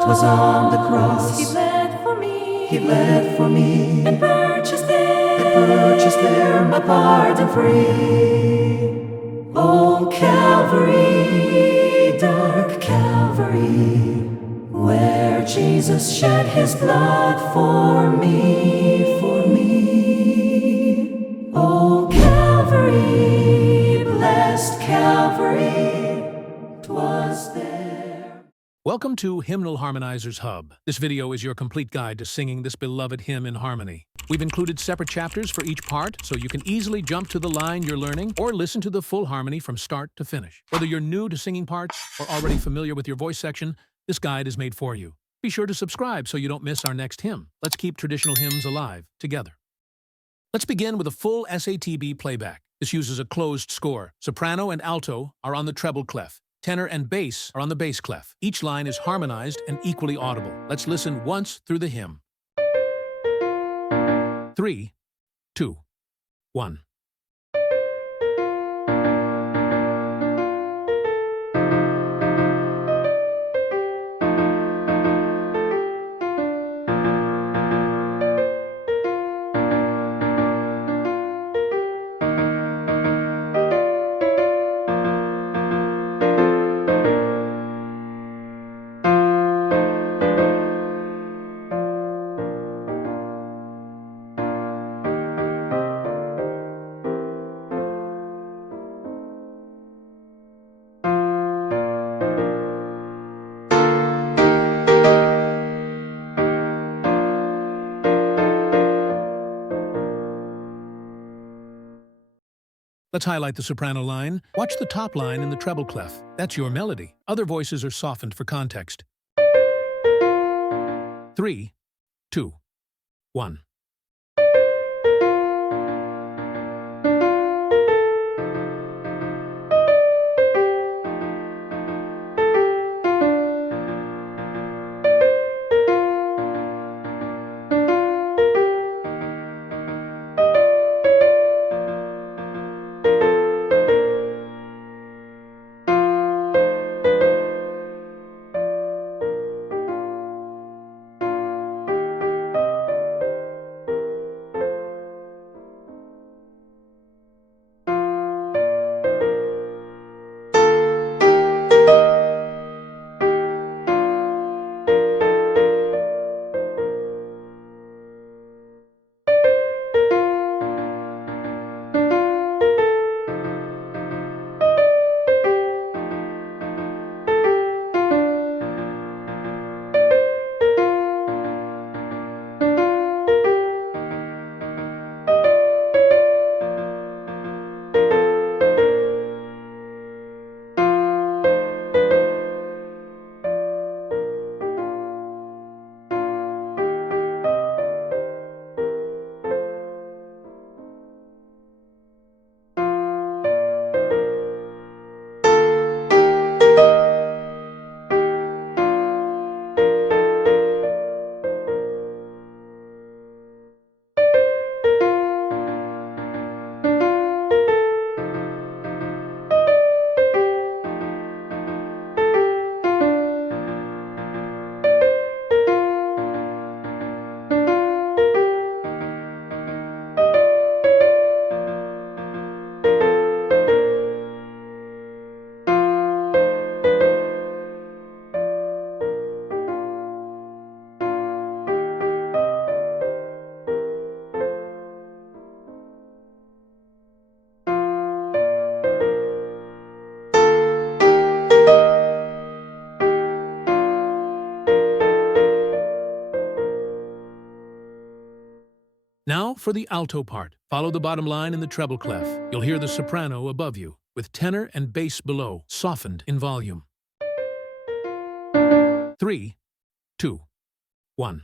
'Twas on the cross. He bled for me. He bled for me. And purchased there my pardon free. Oh, Calvary, dark Calvary, where Jesus shed his blood for me, for me. Oh, Calvary, blessed Calvary, 'twas there. Welcome to Hymnal Harmonizers Hub. This video is your complete guide to singing this beloved hymn in harmony. We've included separate chapters for each part, so you can easily jump to the line you're learning or listen to the full harmony from start to finish. Whether you're new to singing parts or already familiar with your voice section, this guide is made for you. Be sure to subscribe so you don't miss our next hymn. Let's keep traditional hymns alive together. Let's begin with a full SATB playback. This uses a closed score. Soprano and alto are on the treble clef. Tenor and bass are on the bass clef. Each line is harmonized and equally audible. Let's listen once through the hymn. 3, 2, 1. Let's highlight the soprano line. Watch the top line in the treble clef. That's your melody. Other voices are softened for context. 3, 2, 1. Now for the alto part. Follow the bottom line in the treble clef. You'll hear the soprano above you, with tenor and bass below, softened in volume. 3, 2, 1.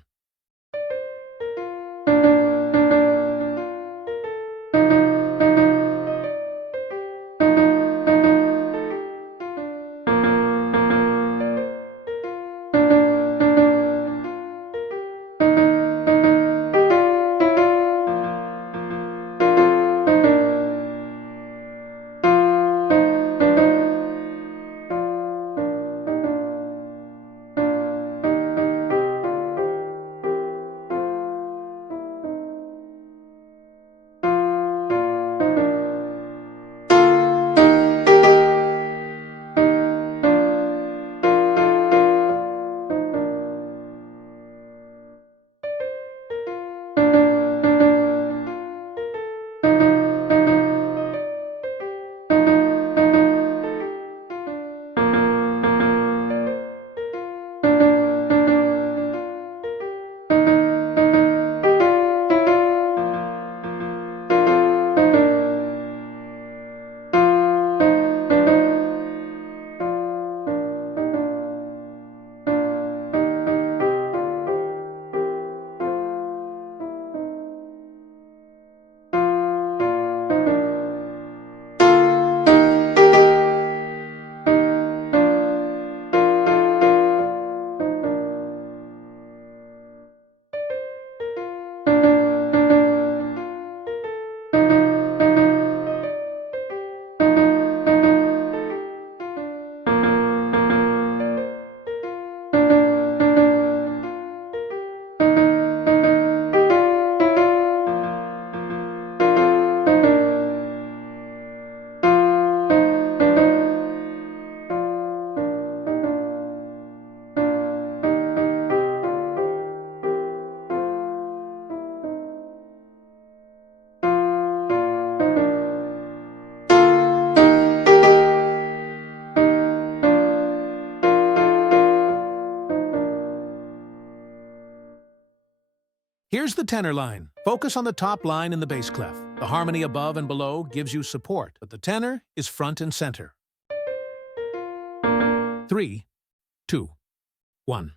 Here's the tenor line. Focus on the top line in the bass clef. The harmony above and below gives you support, but the tenor is front and center. 3, 2, 1.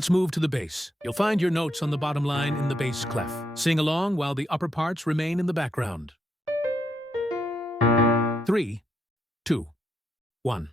Let's move to the bass. You'll find your notes on the bottom line in the bass clef. Sing along while the upper parts remain in the background. 3, 2, 1.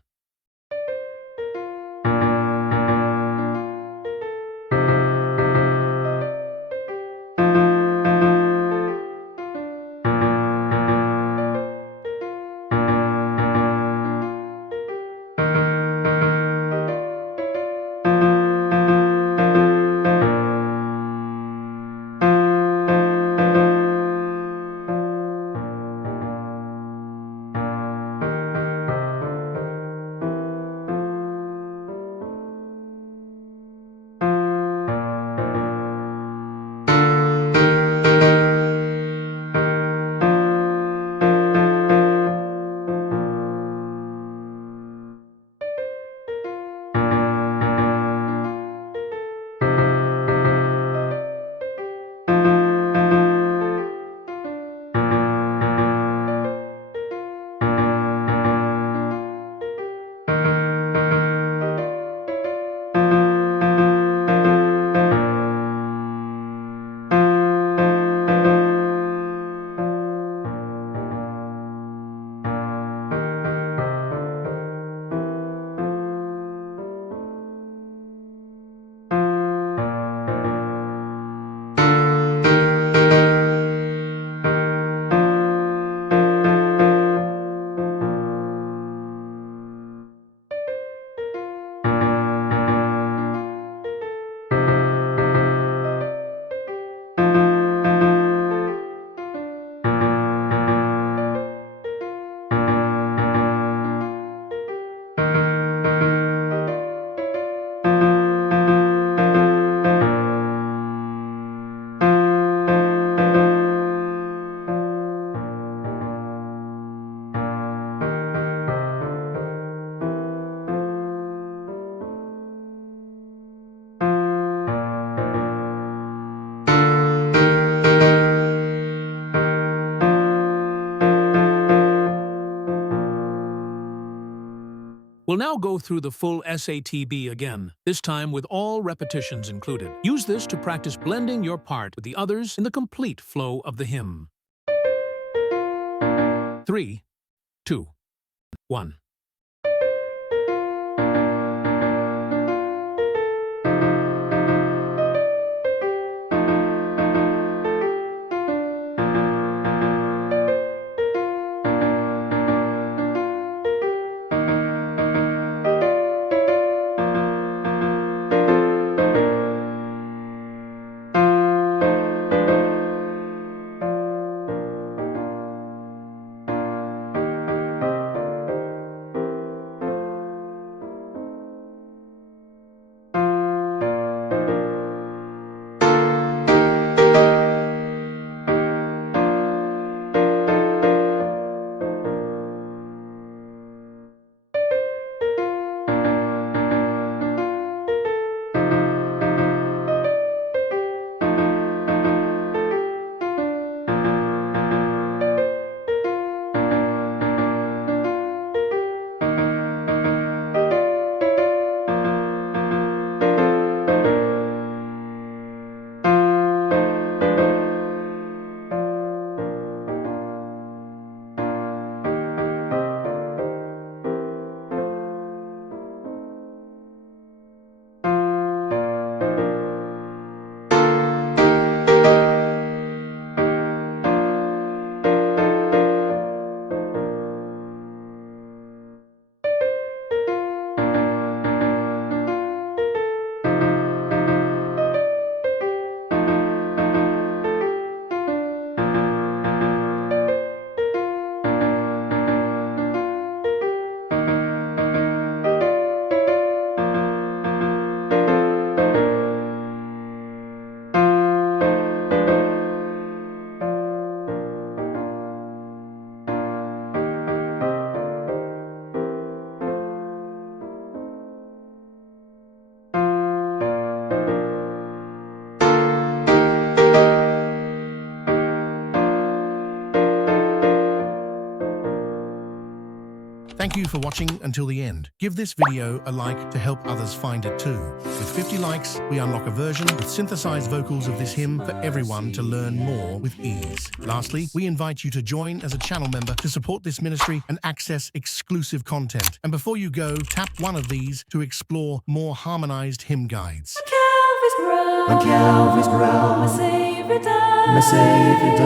We'll now go through the full SATB again, this time with all repetitions included. Use this to practice blending your part with the others in the complete flow of the hymn. 3, 2, 1. Thank you for watching until the end. Give this video a like to help others find it too. With 50 likes, we unlock a version with synthesized vocals of this hymn for everyone to learn more with ease. Lastly, we invite you to join as a channel member to support this ministry and access exclusive content. And before you go, tap one of these to explore more harmonized hymn guides. On Calvary's brow, my Savior died. my Savior died.